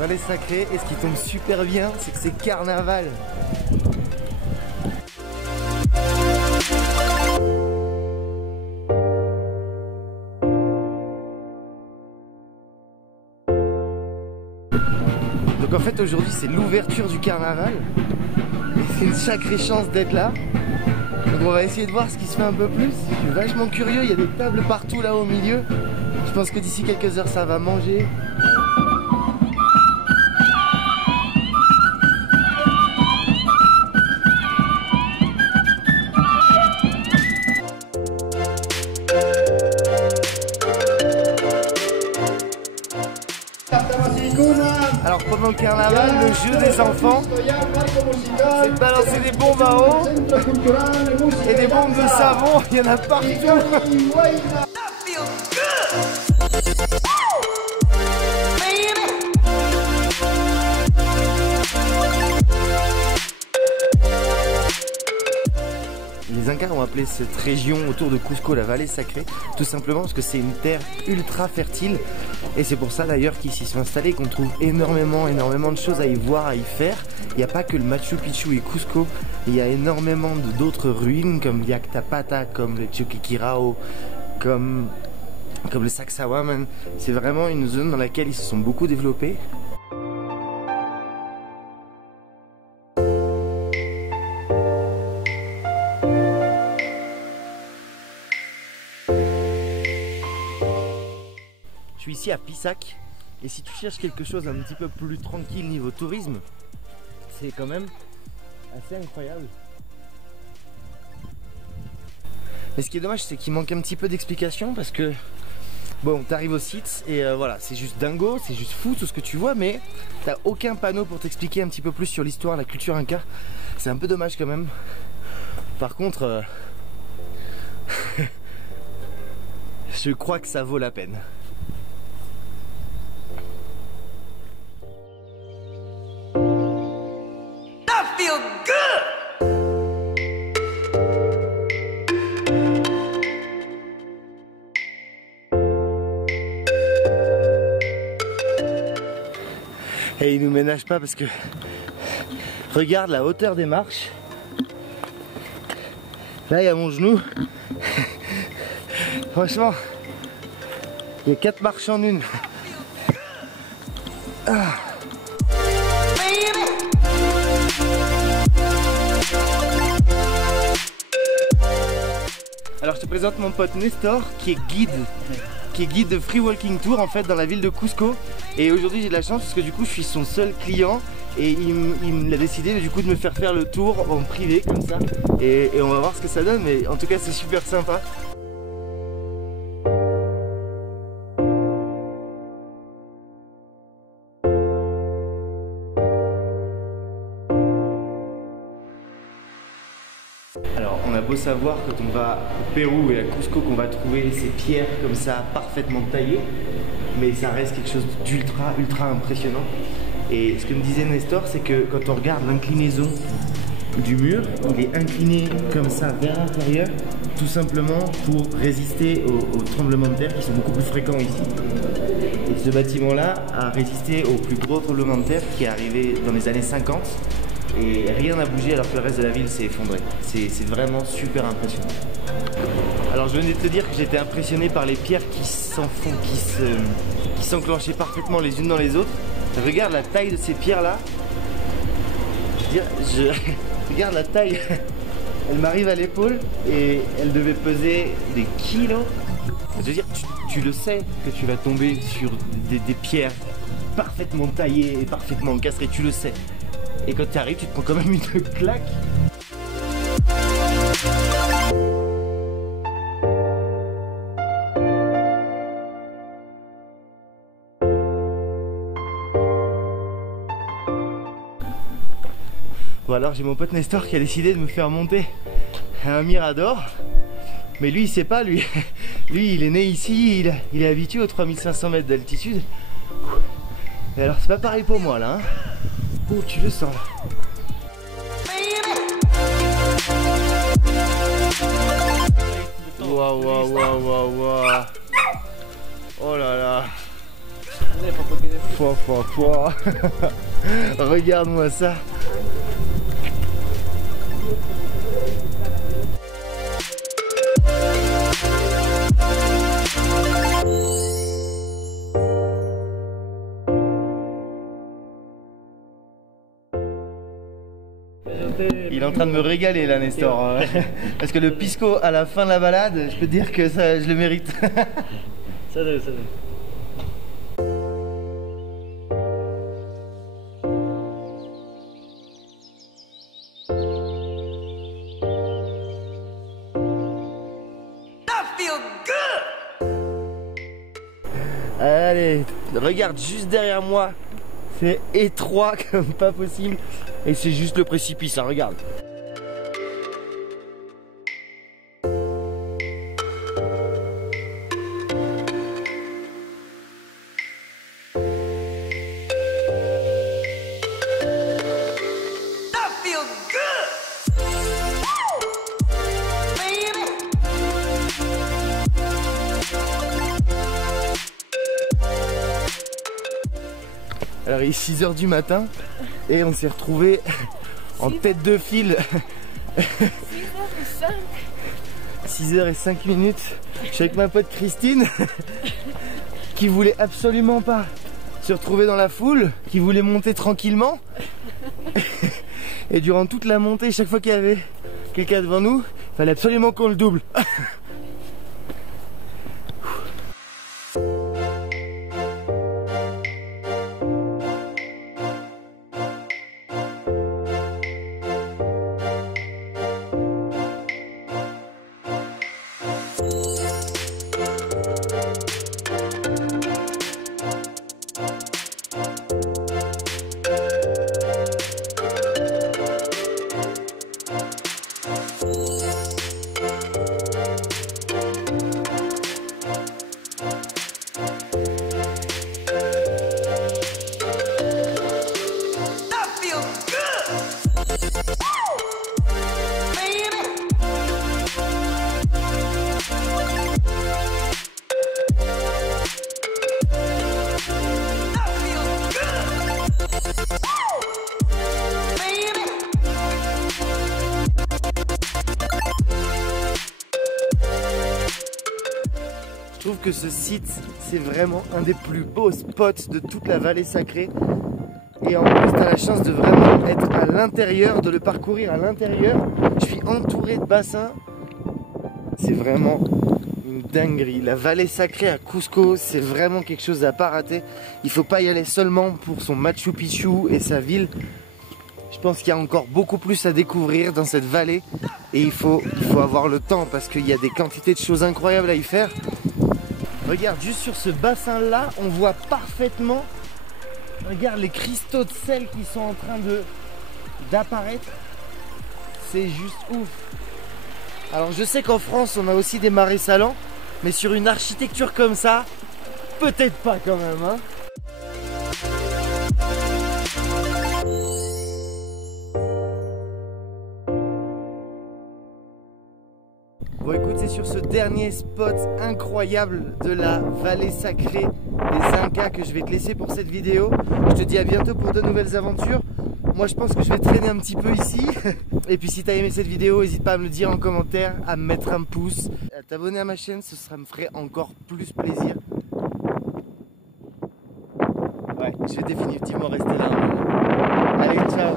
vallée sacrée et ce qui tombe super bien, c'est que c'est carnaval. Donc en fait aujourd'hui c'est l'ouverture du carnaval et c'est une sacrée chance d'être là. Donc on va essayer de voir ce qui se fait un peu plus. Je suis vachement curieux, il y a des tables partout là au milieu. Je pense que d'ici quelques heures ça va manger. Alors pendant le carnaval, le jeu des enfants, c'est de balancer des bombes à eau et des bombes de savon, il y en a partout. Les Incas ont appelé cette région autour de Cusco la vallée sacrée, tout simplement parce que c'est une terre ultra fertile. Et c'est pour ça d'ailleurs qu'ils s'y sont installés, qu'on trouve énormément de choses à y voir, à y faire. Il n'y a pas que le Machu Picchu et Cusco, il y a énormément d'autres ruines comme Llactapata, comme le Choqquequirao, comme le Sacsayhuaman. C'est vraiment une zone dans laquelle ils se sont beaucoup développés. Je suis ici à Pisac et si tu cherches quelque chose un petit peu plus tranquille niveau tourisme, c'est quand même assez incroyable. Mais ce qui est dommage, c'est qu'il manque un petit peu d'explication parce que bon, t'arrives au site et voilà, c'est juste dingo, c'est juste fou tout ce que tu vois, mais t'as aucun panneau pour t'expliquer un petit peu plus sur l'histoire, la culture inca. C'est un peu dommage quand même. Par contre, je crois que ça vaut la peine. Et il nous ménage pas parce que regarde la hauteur des marches. Là il y a mon genou. Franchement, il y a 4 marches en une. Ah. Alors je te présente mon pote Nestor qui est guide de Free Walking Tour en fait dans la ville de Cusco. Et aujourd'hui j'ai de la chance parce que du coup je suis son seul client et il a décidé du coup de me faire le tour en privé comme ça. Et on va voir ce que ça donne, mais en tout cas c'est super sympa. Alors on a beau savoir quand on va au Pérou et à Cusco qu'on va trouver ces pierres comme ça parfaitement taillées, mais ça reste quelque chose d'ultra impressionnant. Et ce que me disait Nestor, c'est que quand on regarde l'inclinaison du mur, il est incliné comme ça vers l'intérieur, tout simplement pour résister aux tremblements de terre qui sont beaucoup plus fréquents ici. Et ce bâtiment là a résisté au plus gros tremblement de terre qui est arrivé dans les années 50. Et rien n'a bougé alors que le reste de la ville s'est effondré. C'est vraiment super impressionnant. Alors je venais de te dire que j'étais impressionné par les pierres qui s'enclenchaient parfaitement les unes dans les autres. Regarde la taille de ces pierres là. Regarde la taille. Elle m'arrive à l'épaule et elle devait peser des kilos. Je veux dire, tu le sais que tu vas tomber sur des pierres parfaitement taillées et parfaitement encastrées, tu le sais. Et quand tu arrives, tu te prends quand même une claque. Bon alors j'ai mon pote Nestor qui a décidé de me faire monter à un mirador. Mais lui il sait pas, lui il est né ici, il est habitué aux 3500 mètres d'altitude. Et alors c'est pas pareil pour moi là hein. Oh, tu le sens là. Waouh. Oh là là. Pouah. Regarde-moi ça. Il est en train de me régaler là, Nestor. Parce que le pisco à la fin de la balade, je peux te dire que ça, je le mérite. Salut. Allez, regarde juste derrière moi. C'est étroit comme pas possible. Et c'est juste le précipice, hein, regarde. Alors il est 6 h du matin et on s'est retrouvé en tête de file. 6h05. Je suis avec ma pote Christine qui voulait absolument pas se retrouver dans la foule, qui voulait monter tranquillement. Et durant toute la montée, chaque fois qu'il y avait quelqu'un devant nous, il fallait absolument qu'on le double. Je trouve que ce site, c'est vraiment un des plus beaux spots de toute la vallée sacrée. Et en plus, tu as la chance de vraiment être à l'intérieur, de le parcourir à l'intérieur. Je suis entouré de bassins. C'est vraiment une dinguerie. La vallée sacrée à Cusco, c'est vraiment quelque chose à pas rater. Il ne faut pas y aller seulement pour son Machu Picchu et sa ville. Je pense qu'il y a encore beaucoup plus à découvrir dans cette vallée. Et il faut avoir le temps parce qu'il y a des quantités de choses incroyables à y faire. Regarde, juste sur ce bassin-là, on voit parfaitement, regarde les cristaux de sel qui sont en train d'apparaître. C'est juste ouf. Alors je sais qu'en France, on a aussi des marais salants, mais sur une architecture comme ça, peut-être pas quand même, hein. Bon écoute, c'est sur ce dernier spot incroyable de la vallée sacrée des Incas que je vais te laisser pour cette vidéo. Je te dis à bientôt pour de nouvelles aventures. Moi je pense que je vais traîner un petit peu ici. Et puis si tu as aimé cette vidéo, n'hésite pas à me le dire en commentaire, à me mettre un pouce, à t'abonner à ma chaîne, ça me ferait encore plus plaisir. Ouais, je vais définitivement rester là un moment. Allez, ciao.